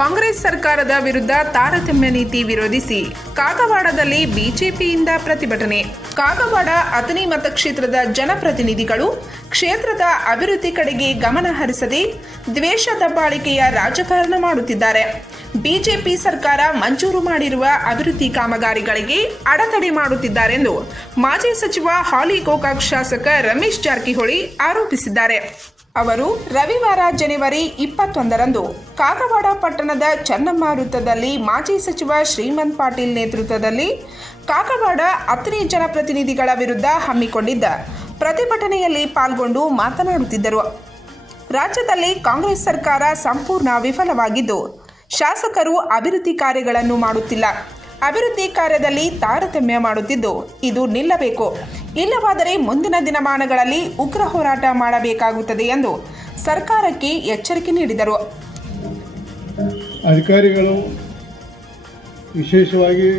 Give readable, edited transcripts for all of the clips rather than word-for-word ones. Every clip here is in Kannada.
ಕಾಂಗ್ರೆಸ್ ಸರ್ಕಾರದ ವಿರುದ್ಧ ತಾರತಮ್ಯ ನೀತಿ ವಿರೋಧಿಸಿ ಕಾಗವಾಡದಲ್ಲಿ ಬಿಜೆಪಿಯಿಂದ ಪ್ರತಿಭಟನೆ. ಕಾಗವಾಡ ಅಥಣಿ ಮತಕ್ಷೇತ್ರದ ಜನಪ್ರತಿನಿಧಿಗಳು ಕ್ಷೇತ್ರದ ಅಭಿವೃದ್ಧಿ ಕಡೆಗೆ ಗಮನ ಹರಿಸದೆ ದ್ವೇಷ ದಬ್ಬಾಳಿಕೆಯ ರಾಜಕಾರಣ ಮಾಡುತ್ತಿದ್ದಾರೆ. ಬಿಜೆಪಿ ಸರ್ಕಾರ ಮಂಜೂರು ಮಾಡಿರುವ ಅಭಿವೃದ್ಧಿ ಕಾಮಗಾರಿಗಳಿಗೆ ಅಡೆತಡೆ ಮಾಡುತ್ತಿದ್ದಾರೆಂದು ಮಾಜಿ ಸಚಿವ ಹಾಲಿ ಗೋಕಾಕ್ ಶಾಸಕ ರಮೇಶ್ ಜಾರಕಿಹೊಳಿ ಆರೋಪಿಸಿದ್ದಾರೆ. ಅವರು ರವಿವಾರ ಜನವರಿ 21ರಂದು ಕಾಗವಾಡ ಪಟ್ಟಣದ ಚೆನ್ನಮ್ಮ ವೃತ್ತದಲ್ಲಿ ಮಾಜಿ ಸಚಿವ ಶ್ರೀಮಂತ್ ಪಾಟೀಲ್ ನೇತೃತ್ವದಲ್ಲಿ ಕಾಗವಾಡ ಅಥಣಿ ಜನಪ್ರತಿನಿಧಿಗಳ ವಿರುದ್ಧ ಹಮ್ಮಿಕೊಂಡಿದ್ದ ಪ್ರತಿಭಟನೆಯಲ್ಲಿ ಪಾಲ್ಗೊಂಡು ಮಾತನಾಡುತ್ತಿದ್ದರು. ರಾಜ್ಯದಲ್ಲಿ ಕಾಂಗ್ರೆಸ್ ಸರ್ಕಾರ ಸಂಪೂರ್ಣ ವಿಫಲವಾಗಿದ್ದು ಶಾಸಕರು ಅಭಿವೃದ್ಧಿ ಕಾರ್ಯಗಳನ್ನು ಮಾಡುತ್ತಿಲ್ಲ. ಅಭಿವೃದ್ಧಿ ಕಾರ್ಯದಲ್ಲಿ ತಾರತಮ್ಯ ಮಾಡುತ್ತಿದ್ದು ಇದು ನಿಲ್ಲಬೇಕು. ಇಲ್ಲವಾದರೆ ಮುಂದಿನ ದಿನಮಾನಗಳಲ್ಲಿ ಉಗ್ರ ಹೋರಾಟ ಮಾಡಬೇಕಾಗುತ್ತದೆ ಎಂದು ಸರ್ಕಾರಕ್ಕೆ ಎಚ್ಚರಿಕೆ ನೀಡಿದರು. ಅಧಿಕಾರಿಗಳು ವಿಶೇಷವಾಗಿ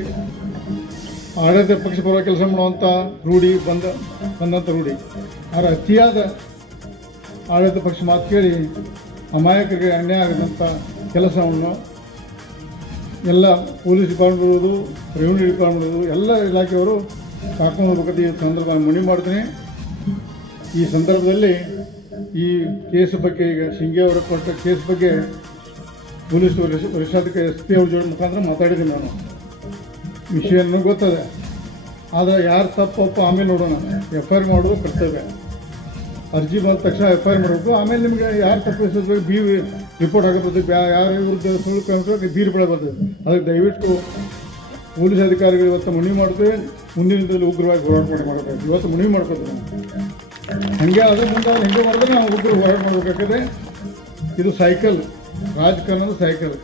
ಆಡಳಿತ ಪಕ್ಷ ಪರವಾಗಿ ಕೆಲಸ ಮಾಡುವಂಥ ರೂಢಿ ಬಂದಂಥ ರೂಢಿ, ಆದರೆ ಅತಿಯಾದ ಆಡಳಿತ ಪಕ್ಷ ಮಾತು ಕೇಳಿ ಅಮಾಯಕರಿಗೆ ಅನ್ಯಾಯ ಆಗದಂಥ ಕೆಲಸವನ್ನು ಎಲ್ಲ ಪೊಲೀಸ್ ಡಿಪಾರ್ಟ್ಮೆಂಟ್ ಇರ್ಬೋದು, ರೆವಿನ್ಯೂ ಡಿಪಾರ್ಟ್ಮೆಂಟ್ ಇರ್ಬೋದು, ಎಲ್ಲ ಇಲಾಖೆಯವರು ಕಾಕೊಂಡು ಹೋಗ್ಬೇಕಂತ ಈ ಸಂದರ್ಭ ಮನವಿ ಮಾಡ್ತೀನಿ. ಈ ಸಂದರ್ಭದಲ್ಲಿ ಈ ಕೇಸ್ ಬಗ್ಗೆ, ಈಗ ಶಿಂಗೆ ಅವರು ಕೊಟ್ಟ ಕೇಸ್ ಬಗ್ಗೆ ಪೊಲೀಸ್ ವರಿಷ್ಠಾಧಿಕಾರಿ SP ಅವ್ರ ಜೋಡಿ ಮುಖಾಂತರ ಮಾತಾಡಿದ್ದೀನಿ. ನಾನು ವಿಷಯ ನನಗೆ ಗೊತ್ತದೆ, ಆದರೆ ಯಾರು ತಪ್ಪು ಆಮೇಲೆ ನೋಡೋಣ. FIR ಮಾಡೋದು ಕರ್ತವ್ಯ. ಅರ್ಜಿ ಬಂದ ತಕ್ಷಣ FIR ಮಾಡಬೇಕು. ಆಮೇಲೆ ನಿಮಗೆ ಯಾರು ತಪ್ಪಿಸೋದು ಬಿ ರಿಪೋರ್ಟ್ ಆಗಬೇಕು. ಯಾರ ವಿರುದ್ಧ ಸುಳ್ಳು ಕಂಡು ಬಿ ರಿಪೋರ್ಟ್ ಬರ್ತದೆ. ಅದಕ್ಕೆ ದಯವಿಟ್ಟು ಪೊಲೀಸ್ ಅಧಿಕಾರಿಗಳು ಇವತ್ತು ಮನವಿ ಮಾಡ್ತೇವೆ, ಮುಂದಿನ ದಿನದಲ್ಲಿ ಉಗ್ರವಾಗಿ ಹೋರಾಟ ಮಾಡಬೇಕು. ಇವತ್ತು ಮನವಿ ಮಾಡ್ಕೊತೀವಿ. ಹಾಗೆ ಅದ್ರ ಮುಂದೆ ಹೆಂಗೆ ಮಾಡಿದ್ರೆ ನಾವು ಉಗ್ರ ಹೋರಾಟ ಮಾಡಬೇಕಾಗ್ತದೆ. ಇದು ಸೈಕಲ್, ರಾಜಕಾರಣದ ಸೈಕಲ್.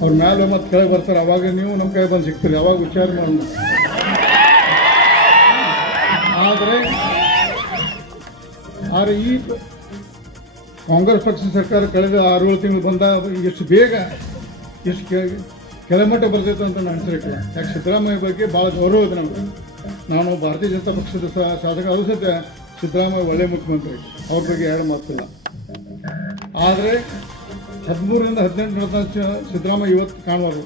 ಅವ್ರ ಮೇಲೆ ಮತ್ತು ಕೆಳಗೆ ಬರ್ತಾರೆ, ಅವಾಗ ನೀವು ನಮ್ಮ ಕೈ ಬಂದು ಸಿಗ್ತೀರಿ. ಅವಾಗ ವಿಚಾರ ಮಾಡೋಣ. ಆದರೆ ಈ ಕಾಂಗ್ರೆಸ್ ಪಕ್ಷ ಸರ್ಕಾರ ಕಳೆದ 6-7 ತಿಂಗಳು ಬಂದ ಎಷ್ಟು ಬೇಗ ಎಷ್ಟು ಕೆಳಮಟ್ಟ ಬರ್ತೈತೆ ಅಂತ ನಾನು ಅನಿಸಿರಕ್ಕಿಲ್ಲ. ಯಾಕೆ ಸಿದ್ದರಾಮಯ್ಯ ಬಗ್ಗೆ ಭಾಳ ಗೌರವ ಇದೆ ನಮಗೆ. ನಾನು ಭಾರತೀಯ ಜನತಾ ಪಕ್ಷದ ಶಾಸಕ, ಅದು ಸತ್ಯ ಸಿದ್ದರಾಮಯ್ಯ ಒಳ್ಳೆಯ ಮುಖ್ಯಮಂತ್ರಿ, ಅವ್ರ ಬಗ್ಗೆ ಎರಡು ಮಾತಿಲ್ಲ. ಆದರೆ 13ರಿಂದ 18 ಸಿದ್ದರಾಮಯ್ಯ ಇವತ್ತು ಕಾಣಬಾರ್ದು.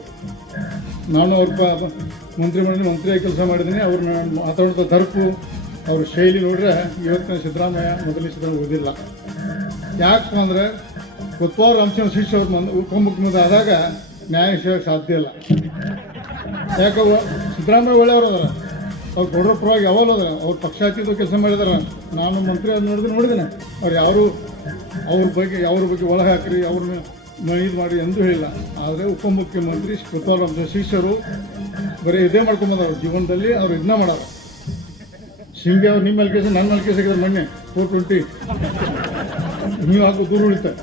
ನಾನು ಅವ್ರ ಮಂತ್ರಿಯಾಗಿ ಕೆಲಸ ಮಾಡಿದ್ದೀನಿ. ಅವ್ರನ್ನ ಮಾತಾಡೋದು ದರ್ಪು, ಅವ್ರ ಶೈಲಿ ನೋಡ್ರೆ ಇವತ್ತಿನ ಸಿದ್ದರಾಮಯ್ಯ ಮೊದಲನೇ ಸಿದ್ದರಾಮಯ್ಯ ಓದಿಲ್ಲ. ಯಾಕಪ್ಪ ಅಂದರೆ ಕೊತ್ವಾಲ್ ರಾಮಚಂದ್ರ ಶಿಷ್ಯ ಅವ್ರ ಉಪಮುಖ್ಯಮಂತ್ರಿ ಆದಾಗ ನ್ಯಾಯ ಸಿಗೋಕ್ಕೆ ಸಾಧ್ಯ ಇಲ್ಲ. ಯಾಕೆ ಸಿದ್ದರಾಮಯ್ಯ ಒಳ್ಳೆಯವರು ಅದಾರ, ಅವ್ರು ಗೌಡ್ರ ಪರವಾಗಿ ಯಾವಾಗ ಅದಾರ, ಅವ್ರು ಪಕ್ಷಾತೀತ ಕೆಲಸ ಮಾಡಿದಾರೆ. ನಾನು ಮಂತ್ರಿ ಅದು ನೋಡಿದ್ದೇನೆ. ಅವ್ರು ಅವ್ರ ಬಗ್ಗೆ ಒಳಗೆ ಹಾಕ್ರಿ, ಅವ್ರನ್ನ ಇದು ಮಾಡಿ ಎಂದೂ ಹೇಳಿಲ್ಲ. ಆದರೆ ಉಪಮುಖ್ಯಮಂತ್ರಿ ಕೊತ್ವಾಲ್ ರಾಮಚಂದ್ರ ಶಿಷ್ಯರು ಬರೀ ಇದೇ ಮಾಡ್ಕೊಂಬಂದವ್ರು ಜೀವನದಲ್ಲಿ. ಅವ್ರು ಇದನ್ನ ಮಾಡೋರು. ಶಿಂಗೆ ಅವ್ರು ನಿಮ್ಮ ಮೇಲೆ ಕೇಸ, ನನ್ನ ಮೇಲೆ ಕೇಸ್ ಆಗಿದ್ದಾರೆ ಮೊನ್ನೆ 420. ನೀವು ಹಾಕೋ ದೂರ ಉಳಿತಾರೆ.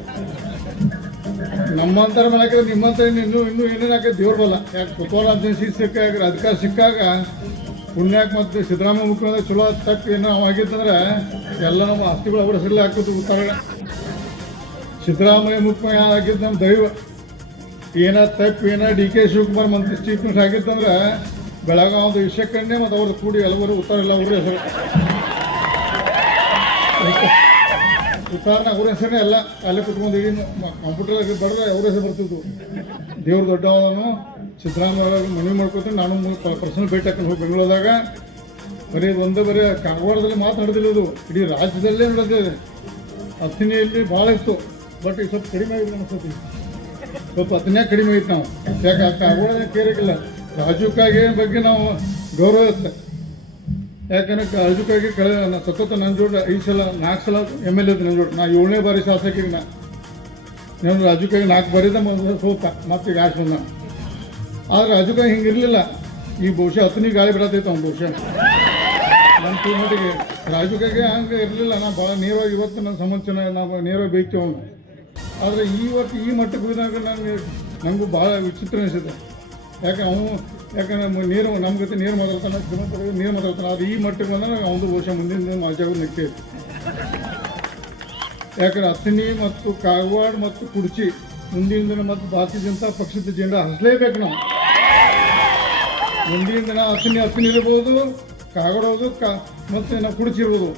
ನಮ್ಮಂತರ ಮೇಲೆ ಹಾಕಿದ್ರೆ ನಿಮ್ಮಂತ ಇನ್ನೂ ಏನೇನು ಹಾಕಿದ್ರೆ ದೇವ್ರ ಬಲ್ಲ. ಯಾಕೆ ಕೊತ್ವಾಲ್ ರಾಮಚಂದ್ರ ಶಿಷ್ಯಕ್ಕೆ ಅಧಿಕಾರ ಸಿಕ್ಕಾಗ ಪುಣ್ಯಾಕ್ ಮತ್ತು ಸಿದ್ದರಾಮಯ್ಯ ಮುಖ್ಯಮಂತ್ರಿ ಚಲೋ ತಪ್ಪು ಏನೋ ಆಗಿತ್ತಂದ್ರೆ ಎಲ್ಲ ನಮ್ಮ ಆಸ್ತಿಗಳು ಅವರ ಸಿಲ್ಲ ಹಾಕೋದು ಉತ್ತರ. ಸಿದ್ದರಾಮಯ್ಯ ಮುಖ್ಯಮಂತ್ರಿ ಆಗಿದ್ದು ನಮ್ಮ ದೈವ. ತಪ್ಪು DK ಶಿವಕುಮಾರ್ ಮಂತ್ರಿ ಚೀಫ್ ಮಿನಿಸ್ಟರ್ ಆಗಿತ್ತಂದ್ರೆ ಬೆಳಗಾವದ ವಿಷಯಕ್ಕನ್ನೇ ಮತ್ತು ಅವ್ರದ್ದು ಕೂಡಿ ಎಲ್ಲವರು ಉತ್ತರ ಎಲ್ಲ ಅವ್ರ ಹೆಸರು ಉತ್ತಾರನ ಅವ್ರ ಹೆಸರೇ ಎಲ್ಲ ಅಲ್ಲೇ ಕುತ್ಕೊಂಡು ಏನು ಕಂಪ್ಯೂಟರ್ ಬರೆದ್ರೆ ಅವ್ರ ಹೆಸರು ಬರ್ತಿದ್ವು. ದೇವ್ರ ದೊಡ್ಡವನು ಸಿದ್ದರಾಮಯ್ಯ ಮನವಿ ಮಾಡ್ಕೊತೀನಿ. ನಾನು ಪರ್ಸನಲ್ ಭೇಟಿ ಹಾಕೊಂಡು ಹೋಗಿ ಬೆಂಗಳೂರದಾಗ ಬರೀ ಕಾಗವಾಡದಲ್ಲಿ ಮಾತಾಡ್ತಿಲ್ಲ. ಇದು ಇಡೀ ರಾಜ್ಯದಲ್ಲೇ ನಡೆದಿದೆ. ಅಥಣಿಯಲ್ಲಿ ಭಾಳ ಇತ್ತು, ಬಟ್ ಈಗ ಸ್ವಲ್ಪ ಕಡಿಮೆ ಆಗಿದೆ ಅನ್ಸತಿ. ಸ್ವಲ್ಪ ಅಥಣಿಯಾಗ ಕಡಿಮೆ ಆಗಿತ್ತು. ನಾವು ಯಾಕೆ ಕಾಗವಾಡ ಕೇರಿಕಿಲ್ಲ. ರಾಜುಕಾಗೆ ಬಗ್ಗೆ ನಾವು ಗೌರವ ಇರುತ್ತೆ. ಯಾಕಂದ್ರೆ ರಾಜುಕಾಗೆ ಸತತ ನನ್ನ ಜೋಡಿ 4 ಸಲ MLA ನನ್ನ ಜೋಡಿ. ನಾ 7ನೇ ಬಾರಿ ಶಾಸಕಿಗೆ ನಾನು ರಾಜುಕಾಗೆ 4 ಬಾರಿದ ಸೋತ, ಮತ್ತೆ ಈಗ ಬಂದ. ಆದರೆ ರಾಜುಕಾಗೆ ಹಿಂಗಿರಲಿಲ್ಲ. ಈಗ ಬಹುಶಃ ಅಥಣಿ ಗಾಳಿ ಬರತೈತೆ ಅವ್ನು ಬಹುಶಃ ನನ್ನ ಮಟ್ಟಿಗೆ. ರಾಜುಕಾಗೆ ಹಂಗೆ ಇರಲಿಲ್ಲ. ನಾ ಭಾಳ ನೇರವಾಗಿ ಇವತ್ತು ನನ್ನ ಸಂಬಂಧ ನಾವು ನೇರವಾಗಿ ಬೇಯ್ತೀವಿ ಅವನು. ಆದರೆ ಇವತ್ತು ಈ ಮಟ್ಟಕ್ಕೆ ಹೋದಾಗ ನನಗೂ ಭಾಳ ವಿಚಿತ್ರ ಅನಿಸುತ್ತೆ. ಯಾಕಂದ್ರೆ ನಮ್ಮ ಜೊತೆ ನೀರು ಮಾತಾಡ್ತಾನೆ, ನೀರು ಮಾತಾಡ್ತಾನೆ. ಅದು ಈ ಮಟ್ಟಿಗೆ ಬಂದಾಗ ಅವನು ಬಹುಶಃ ಮುಂದಿನ ದಿನ ಮಾಜಾಗ ನಿಗ್ತೈತಿ. ಯಾಕಂದ್ರೆ ಅಥಣಿ ಮತ್ತು ಕಾಗವಾಡ ಮತ್ತು ಕುಡ್ಚಿ ಮುಂದಿನ ದಿನ ಮತ್ತು ಭಾರತೀಯ ಜನತಾ ಪಕ್ಷದ ಜೆಂಡಾ ಹರಿಸಲೇಬೇಕು ನಾವು. ಮುಂದಿನ ದಿನ ಅಥಣಿ ಇರ್ಬೋದು, ಕಾಗವಾಡ ಮತ್ತು ನಾವು ಕುಡ್ಚಿ ಇರ್ಬೋದು.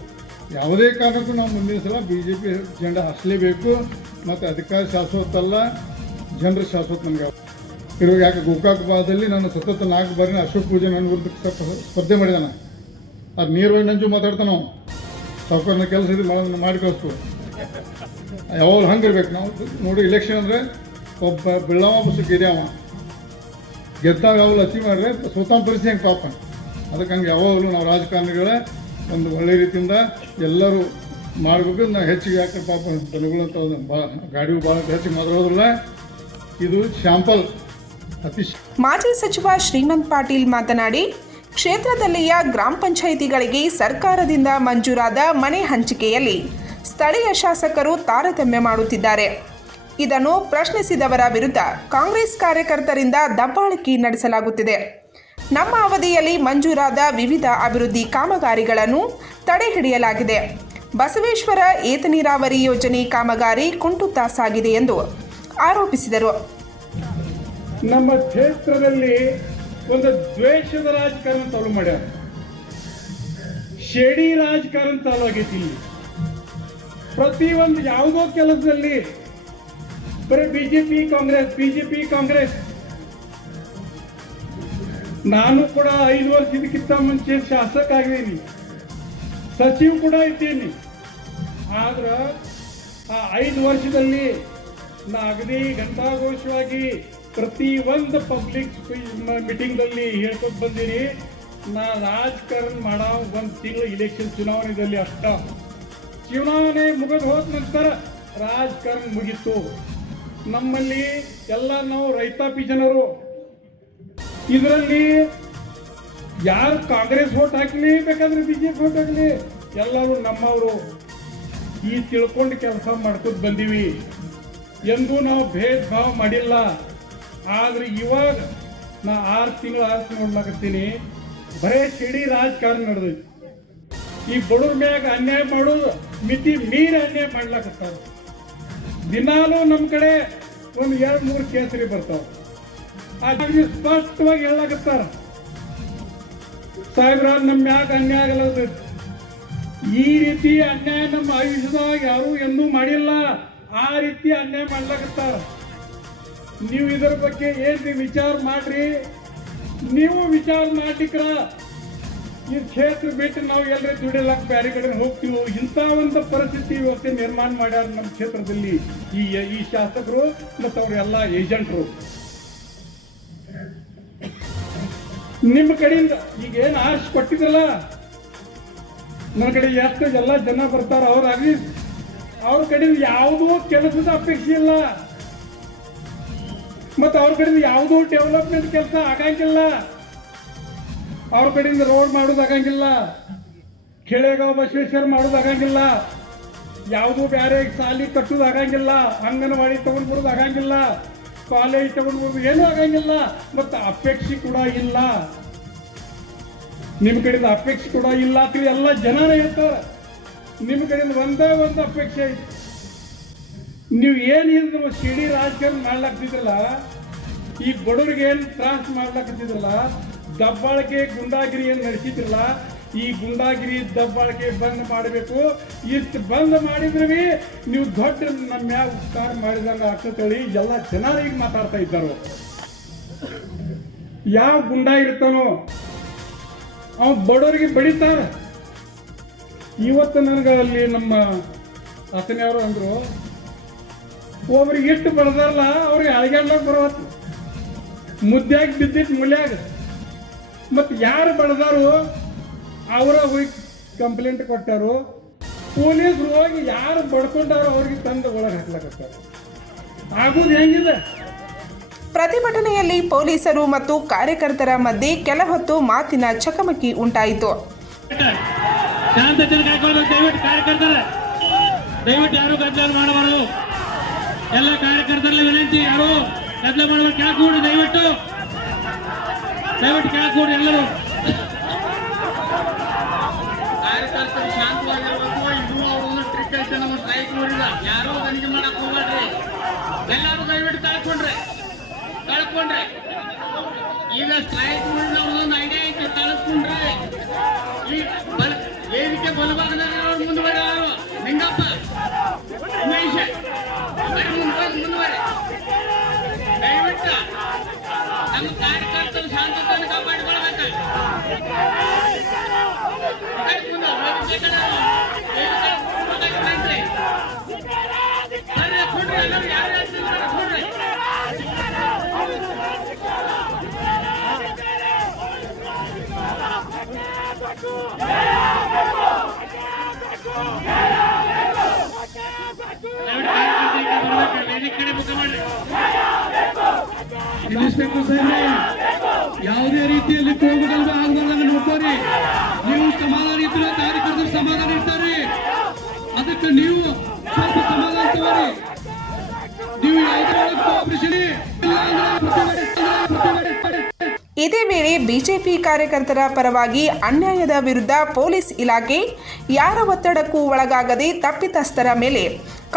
ಯಾವುದೇ ಕಾರಣಕ್ಕೂ ನಾವು ಮುಂದಿನ ಸಲ BJP ಜೆಂಡಾ ಹರಿಸಲೇಬೇಕು. ಮತ್ತು ಅಧಿಕಾರ ಶಾಶ್ವತಲ್ಲ, ಜನರ ಶಾಶ್ವತ ನಮಗೆ ಇರುವಾಗ ಯಾಕೆ ಗೋಕಾಕ್ ಭಾಗದಲ್ಲಿ ನಾನು ಸತತ 4 ಬಾರಿ ಅಶೋಕ್ ಪೂಜೆ ನನ್ನ ವಿರುದ್ಧ ಸ್ಪರ್ಧೆ ಮಾಡಿದಾನೆ. ಅದು ನೀರ್ವಾಗಿ ನಂಜು ಮಾತಾಡ್ತಾನೆ ನಾವು ಸಾವುಕಾರನ ಕೆಲಸ ಇದು ಮಾಡಿ ಕಳಿಸ್ತು. ಯಾವಾಗ ಹಂಗಿರ್ಬೇಕು ನಾವು ನೋಡಿ. ಇಲೆಕ್ಷನ್ ಅಂದರೆ ಒಬ್ಬ ಬೆಳ್ಳವ ಬಸ್ ಗೆದ್ಯಾವ ಗೆದ್ದಾಗ ಯಾವಾಗಲೂ ಅಚೀವ್ ಮಾಡ್ರೆ ಸ್ವತಃ ಪರಿಸ್ಥಿತಿ ಹೆಂಗೆ ಪಾಪ. ಅದಕ್ಕೆ ಹಂಗೆ ಯಾವಾಗಲೂ ನಾವು ರಾಜಕಾರಣಿಗಳೇ ಒಂದು ಒಳ್ಳೆ ರೀತಿಯಿಂದ ಎಲ್ಲರೂ ಮಾಡಬೇಕು. ನಾವು ಹೆಚ್ಚಿಗೆ ಯಾಕೆ ಪಾಪ ದನಗಳಂತ ಗಾಡಿಯು ಭಾಳ ಹೆಚ್ಚಿಗೆ ಮಾತಾಡೋದಿಲ್ಲ. ಇದು ಶಾಂಪಲ್ ಅತಿ. ಮಾಜಿ ಸಚಿವ ಶ್ರೀಮಂತ್ ಪಾಟೀಲ್ ಮಾತನಾಡಿ, ಕ್ಷೇತ್ರದಲ್ಲಿಯ ಗ್ರಾಮ ಪಂಚಾಯಿತಿಗಳಿಗೆ ಸರ್ಕಾರದಿಂದ ಮಂಜೂರಾದ ಮನೆ ಹಂಚಿಕೆಯಲ್ಲಿ ಸ್ಥಳೀಯ ಶಾಸಕರು ತಾರತಮ್ಯ ಮಾಡುತ್ತಿದ್ದಾರೆ. ಇದನ್ನು ಪ್ರಶ್ನಿಸಿದವರ ವಿರುದ್ಧ ಕಾಂಗ್ರೆಸ್ ಕಾರ್ಯಕರ್ತರಿಂದ ದಬ್ಬಾಳಿಕೆ ನಡೆಸಲಾಗುತ್ತಿದೆ. ನಮ್ಮ ಅವಧಿಯಲ್ಲಿ ಮಂಜೂರಾದ ವಿವಿಧ ಅಭಿವೃದ್ಧಿ ಕಾಮಗಾರಿಗಳನ್ನು ತಡೆಹಿಡಿಯಲಾಗಿದೆ. ಬಸವೇಶ್ವರ ಏತ ನೀರಾವರಿ ಯೋಜನೆ ಕಾಮಗಾರಿ ಕುಂಟುತ್ತಾ ಸಾಗಿದೆ ಎಂದು ಆರೋಪಿಸಿದರು. ನಮ್ಮ ಕ್ಷೇತ್ರದಲ್ಲಿ ಒಂದು ದ್ವೇಷದ ರಾಜಕಾರಣ ಚಾಲು ಮಾಡ್ಯಾರ. ಶೇಡಿ ರಾಜಕಾರಣ ಚಾಲು ಆಗೈತಿ. ಇಲ್ಲಿ ಪ್ರತಿಯೊಂದು ಯಾವುದೋ ಕೆಲಸದಲ್ಲಿ ಬರೀ ಬಿಜೆಪಿ ಕಾಂಗ್ರೆಸ್. ನಾನು ಕೂಡ 5 ವರ್ಷದಕ್ಕಿಂತ ಮುಂಚೆ ಶಾಸಕ ಆಗಿದ್ದೀನಿ, ಸಚಿವ ಕೂಡ ಇದ್ದೀನಿ. ಆದ್ರೆ ಆ 5 ವರ್ಷದಲ್ಲಿ ನಾ ಅಗದಿ ಘಂಟಾಘೋಷವಾಗಿ ಪ್ರತಿಯೊಂದು ಪಬ್ಲಿಕ್ ಮೀಟಿಂಗ್ದಲ್ಲಿ ಹೇಳ್ಕೊತ ಬಂದೀನಿ. ನಾ ರಾಜಕಾರಣ ಮಾಡೋ 1 ತಿಂಗಳು ಇಲೆಕ್ಷನ್ ಚುನಾವಣೆಯಲ್ಲಿ ಅಷ್ಟ. ಚುನಾವಣೆ ಮುಗಿದು ಹೋದ ನಂತರ ರಾಜಕಾರಣ ಮುಗೀತು. ನಮ್ಮಲ್ಲಿ ಎಲ್ಲ ನಾವು ರೈತಾಪಿ ಜನರು. ಇದರಲ್ಲಿ ಯಾರು ಕಾಂಗ್ರೆಸ್ ವೋಟ್ ಹಾಕಲಿ, ಬೇಕಾದ್ರೆ ಬಿಜೆಪಿ ವೋಟ್ ಹಾಕಲಿ, ಎಲ್ಲರೂ ನಮ್ಮವರು. ಈ ತಿಳ್ಕೊಂಡು ಕೆಲಸ ಮಾಡ್ಕೊತ ಬಂದೀವಿ. ಎಂದೂ ನಾವು ಭೇದ ಭಾವ ಮಾಡಿಲ್ಲ. ಆದ್ರೆ ಇವಾಗ ನಾ 6 ತಿಂಗಳು ನೋಡ್ಲಾಕತ್ತೀನಿ, ಬರೇ ಸಿಡಿ ರಾಜಕಾರಣ ನಡೆದೈತಿ. ಈ ಬಡವ್ರ ಮ್ಯಾಗ ಅನ್ಯಾಯ ಮಾಡೋದು ಮಿತಿ ಮೀರಿ ಅನ್ಯಾಯ ಮಾಡ್ಲಾಕತ್ತಾರ. ದಿನಾಲೂ ನಮ್ಮ ಕಡೆ 1-2-3 ಕೇಸರಿ ಬರ್ತಾವ. ಅದ್ರ ಸ್ಪಷ್ಟವಾಗಿ ಹೇಳಾಕತ್ತಾರ, ಸಾಹೇಬ್ರ ನಮ್ಮ ಮ್ಯಾಗ ಅನ್ಯಾಯ ಆಗಲ್ಲ. ಈ ರೀತಿ ಅನ್ಯಾಯ ನಮ್ಮ ಆಯುಷ್ಯದಾಗ ಯಾರು ಎಂದೂ ಮಾಡಿಲ್ಲ. ಆ ರೀತಿ ಅನ್ಯಾಯ ಮಾಡ್ಲಾಕತ್ತಾರ. ನೀವು ಇದರ ಬಗ್ಗೆ ಏನ್ರಿ ವಿಚಾರ ಮಾಡ್ರಿ. ನೀವು ವಿಚಾರ ಮಾಡ್ಲಿಕ್ರ ಈ ಕ್ಷೇತ್ರ ಬಿಟ್ಟು ನಾವು ಎಲ್ಲರೇ ದುಡಿಯಲಾಕ ಬೇರೆ ಕಡೆ ಹೋಗ್ತೀವೋ, ಇಂಥ ಒಂದು ಪರಿಸ್ಥಿತಿ ವ್ಯವಸ್ಥೆ ನಿರ್ಮಾಣ ಮಾಡ್ಯಾರ ನಮ್ಮ ಕ್ಷೇತ್ರದಲ್ಲಿ ಈ ಶಾಸಕರು ಮತ್ತು ಅವರೆಲ್ಲ ಏಜೆಂಟ್ರು. ನಿಮ್ಮ ಕಡೆಯಿಂದ ಈಗ ಏನು ಆರ್ಸ್ ಕೊಟ್ಟಿದ್ರಲ್ಲ, ನನ್ನ ಕಡೆ ಎಷ್ಟು ಎಲ್ಲ ಜನ ಬರ್ತಾರ, ಅವ್ರಾಗ್ಲಿ ಅವ್ರ ಕಡೆಯಿಂದ ಯಾವುದೂ ಕೆಲಸದ ಅಪೇಕ್ಷೆ ಇಲ್ಲ. ಮತ್ತು ಅವ್ರ ಕಡೆಯಿಂದ ಯಾವುದೂ ಡೆವಲಪ್ಮೆಂಟ್ ಕೆಲಸ ಆಗಂಗಿಲ್ಲ. ಅವ್ರ ಕಡೆಯಿಂದ ರೋಡ್ ಮಾಡೋದಾಗಂಗಿಲ್ಲ, ಕೆಳೆಗಾಂವ್ ಬಸವೇಶ್ವರ ಮಾಡೋದಾಗಂಗಿಲ್ಲ, ಯಾವುದೂ ಬೇರೆ ಶಾಲೆ ಕಟ್ಟೋದಾಗಂಗಿಲ್ಲ, ಅಂಗನವಾಡಿ ತಗೊಂಡ್ಬರೋದು ಆಗಂಗಿಲ್ಲ, ಕಾಲೇಜ್ ತಗೊಂಡ್ಬರೋದು ಏನೂ ಆಗಂಗಿಲ್ಲ. ಮತ್ತು ಅಪೇಕ್ಷೆ ಕೂಡ ಇಲ್ಲ. ನಿಮ್ಮ ಕಡೆಯಿಂದ ಅಪೇಕ್ಷೆ ಕೂಡ ಇಲ್ಲ ಅಂತ ಎಲ್ಲ ಜನನೇ ಹೇಳ್ತಾರೆ. ನಿಮ್ಮ ಕಡೆಯಿಂದ ಒಂದೇ ಒಂದು ಅಪೇಕ್ಷೆ ಐತಿ. ನೀವು ಏನಿದ್ರು ಸಿಡಿ ರಾಜಕಾರಣ ಮಾಡ್ಲಾಕ್ತಿದ್ರಲ್ಲ, ಈ ಬಡವರಿಗೆ ಏನು ತ್ರಾಸ ಮಾಡ್ಲಾಕತ್ತಿದ್ರಲ್ಲ, ದಬ್ಬಾಳಿಕೆ ಗುಂಡಾಗಿರಿ ಏನು ನಡೆಸಿದ್ರಲ್ಲ, ಈ ಗುಂಡಾಗಿರಿ ದಬ್ಬಾಳಿಕೆ ಬಂದ್ ಮಾಡಬೇಕು. ಇಷ್ಟು ಬಂದ್ ಮಾಡಿದ್ರೆ ನೀವು ದೊಡ್ಡ ನಮ್ಮ ಮ್ಯಾಗ ಉಪಕಾರ ಮಾಡಿದಂಗ ಆಗ್ತೇಳಿ ಎಲ್ಲ ಜನರಿಗೆ ಮಾತಾಡ್ತಾ ಇದ್ದಾರೋ. ಯಾವ ಗುಂಡಾ ಇರ್ತಾನೋ ಅವ್ ಬಡವರಿಗೆ ಬಡಿತಾರ. ಇವತ್ತು ನನಗೆ ಅಲ್ಲಿ ನಮ್ಮ ಅತನೆಯವರು ಅಂದ್ರು, ಒಬ್ರಿಗೆ ಎಷ್ಟು ಬಡದಾರಲ್ಲ ಅವ್ರಿಗೆ ಅಳಗ್ಯಾಡ್ಲಾಕ ಬರವತ್ತು, ಮುದ್ದ್ಯಾಗಿ ಬಿದ್ದಿತ್ತು ಮುಲ್ಯಾಗ. ಮತ್ತು ಯಾರು ಬಡದಾರು ಅವರ ಹೋಗಿ ಕಂಪ್ಲೇಂಟ್ ಕೊಟ್ಟಾರು. ಪೊಲೀಸರು ಹೋಗಿ ಯಾರು ಬಡ್ಕೊಂಡಾರೋ ಅವ್ರಿಗೆ ತಂದು ಒಳಗೆ ಹಾಕ್ಲಾಕತ್ತಾರ. ಆಗೋದು ಹೆಂಗಿದೆ? ಪ್ರತಿಭಟನೆಯಲ್ಲಿ ಪೊಲೀಸರು ಮತ್ತು ಕಾರ್ಯಕರ್ತರ ಮಧ್ಯೆ ಕೆಲ ಹೊತ್ತು ಮಾತಿನ ಚಕಮಕಿ ಉಂಟಾಯಿತು. ಶಾಂತತೆ ಕಾಯ್ಕೊಳ್ಳಬೇಕು. ದಯವಿಟ್ಟು ಯಾರು ಗದ್ದಲ ಮಾಡಬಾರದು. ಎಲ್ಲ ಕಾರ್ಯಕರ್ತರಲ್ಲಿ ವಿನಂತಿ, ಯಾರು ಗದ್ದಲ ಮಾಡಬಾರ್ದು. ಕೆಳಕೂಡಿ ದಯವಿಟ್ಟು ಕೆಳಕೂಡಿ. ಎಲ್ಲರೂ ಕಾರ್ಯಕರ್ತರು ಶಾಂತವಾಗಿರ್ಬೇಕು. ಇದು ಅವ್ರೊಂದು ಟ್ರಿಕ್ ಐತೆ ನಮ್ಮ ಸ್ಟ್ರೈಕ್ ನೋಡಿದ. ಯಾರು ತನಿಖೆ ಮಾಡಕ್ ಹೋಗ್ಬೇಡ್ರಿ. ಎಲ್ಲರೂ ದಯವಿಟ್ಟು ಕಳ್ಕೊಂಡ್ರೆ ಈಗ ಸ್ಟ್ರೈಕ್ ನೋಡಿದ ಅವ್ರದೊಂದು ಐಡಿಯಾ ಐತೆ, ಕಳ್ಕೊಂಡ್ರೆ ಈ ವೇದಿಕೆ ಬಲಭಾಗದಲ್ಲಿ ಮುಂದುವರೆ ನಿಂಗಪ್ಪ ಉಮೇಶ್ ಮುಂದುವರೆ ಇನ್ಸ್ಪೆಕ್ಟರ್ ಸಾಹೇಬ್ರೆ, ಯಾವುದೇ ರೀತಿಯಲ್ಲಿ ಕೋಮುಗಲಭೆ ಆಗಬಾರ್ದಂಗೆ ನೋಡ್ಕೋರಿ. ನೀವು ಸಮಾಧಾನ ಇದ್ರೆ ಕಾರ್ಯಕರ್ತರು ಸಮಾಧಾನ ಇರ್ತಾರೆ. ಅದಕ್ಕೆ ನೀವು ಸ್ವಲ್ಪ ಸಮಾಧಾನ ತಗೋರಿ. ನೀವು ಯಾವುದೇ ಕೋಆಪರೇಷನ್ ಇದೇ ವೇಳೆ ಬಿಜೆಪಿ ಕಾರ್ಯಕರ್ತರ ಪರವಾಗಿ ಅನ್ಯಾಯದ ವಿರುದ್ಧ ಪೊಲೀಸ್ ಇಲಾಖೆ ಯಾರ ಒತ್ತಡಕ್ಕೂ ಒಳಗಾಗದೆ ತಪ್ಪಿತಸ್ಥರ ಮೇಲೆ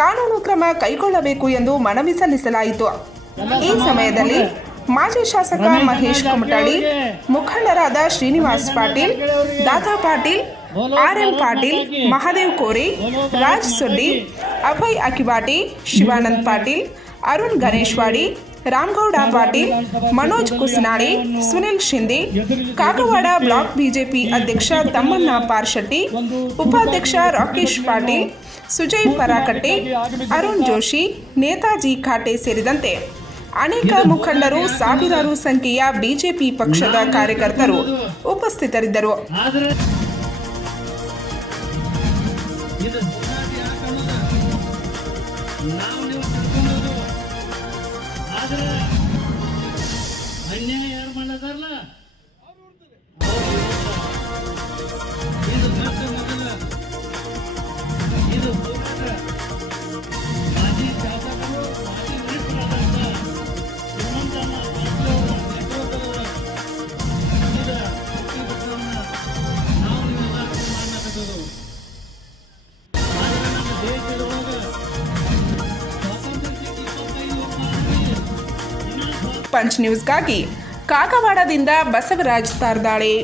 ಕಾನೂನು ಕ್ರಮ ಕೈಗೊಳ್ಳಬೇಕು ಎಂದು ಮನವಿ ಸಲ್ಲಿಸಲಾಯಿತು. ಈ ಸಮಯದಲ್ಲಿ ಮಾಜಿ ಶಾಸಕ ಮಹೇಶ್ ಕುಮಟಳ್ಳಿ, ಮುಖಂಡರಾದ ಶ್ರೀನಿವಾಸ್ ಪಾಟೀಲ್, ದಾದಾ ಪಾಟೀಲ್, ಆರ್ಎಂ ಪಾಟೀಲ್, ಮಹಾದೇವ್ ಕೋರೆ, ರಾಜ್ ಸೊಡ್ಡಿ, ಅಭಯ್ ಅಕಿವಾಟಿ, ಶಿವಾನಂದ್ ಪಾಟೀಲ್, ಅರುಣ್ ಗಣೇಶ್ವಾಡಿ, ರಾಮಗೌಡ ಪಾಟೀಲ್, ಮನೋಜ್ ಕುಸನಾಳಿ, ಸುನಿಲ್ ಶಿಂದೆ, ಕಾಗವಾಡ ಬ್ಲಾಕ್ ಬಿಜೆಪಿ ಅಧ್ಯಕ್ಷ ತಮ್ಮಣ್ಣ ಪಾರ್ಶೆಟ್ಟಿ, ಉಪಾಧ್ಯಕ್ಷ ರಾಕೇಶ್ ಪಾಟೀಲ್, ಸುಜಯ್ ಫರಾಕಟ್ಟೆ, ಅರುಣ್ ಜೋಶಿ, ನೇತಾಜಿ ಖಾಟೆ ಸೇರಿದಂತೆ ಅನೇಕ ಮುಖಂಡರು, ಸಾವಿರಾರು ಸಂಖ್ಯೆಯ ಬಿಜೆಪಿ ಪಕ್ಷದ ಕಾರ್ಯಕರ್ತರು ಉಪಸ್ಥಿತರಿದ್ದರು. ಅನ್ಯಾಯ ಯಾರು ಮಾಡದಾರಲ್ಲ ಇದು ಮಾಜಿ ಶಾಸಕರು, ಮಾಜಿ ಮಿನಿಸ್ಟರಾದಂಥ ಶ್ರೀಮಂತನ ನೇತೃತ್ವದ ನಾವು ನೀವೆಲ್ಲ ಮಾಡಲಾಗತ್ತದು. ಆದರೆ ನಮ್ಮ ದೇಶದೊಳಗೆ ಸ್ವಾತಂತ್ರ್ಯಕ್ಕೆ 25 ವರ್ಷ ಪಂಚ್ ನ್ಯೂಸ್ಗಾಗಿ ಕಾಗವಾಡದಿಂದ ಬಸವರಾಜ್ ತಾರ್ದಾಳೆ.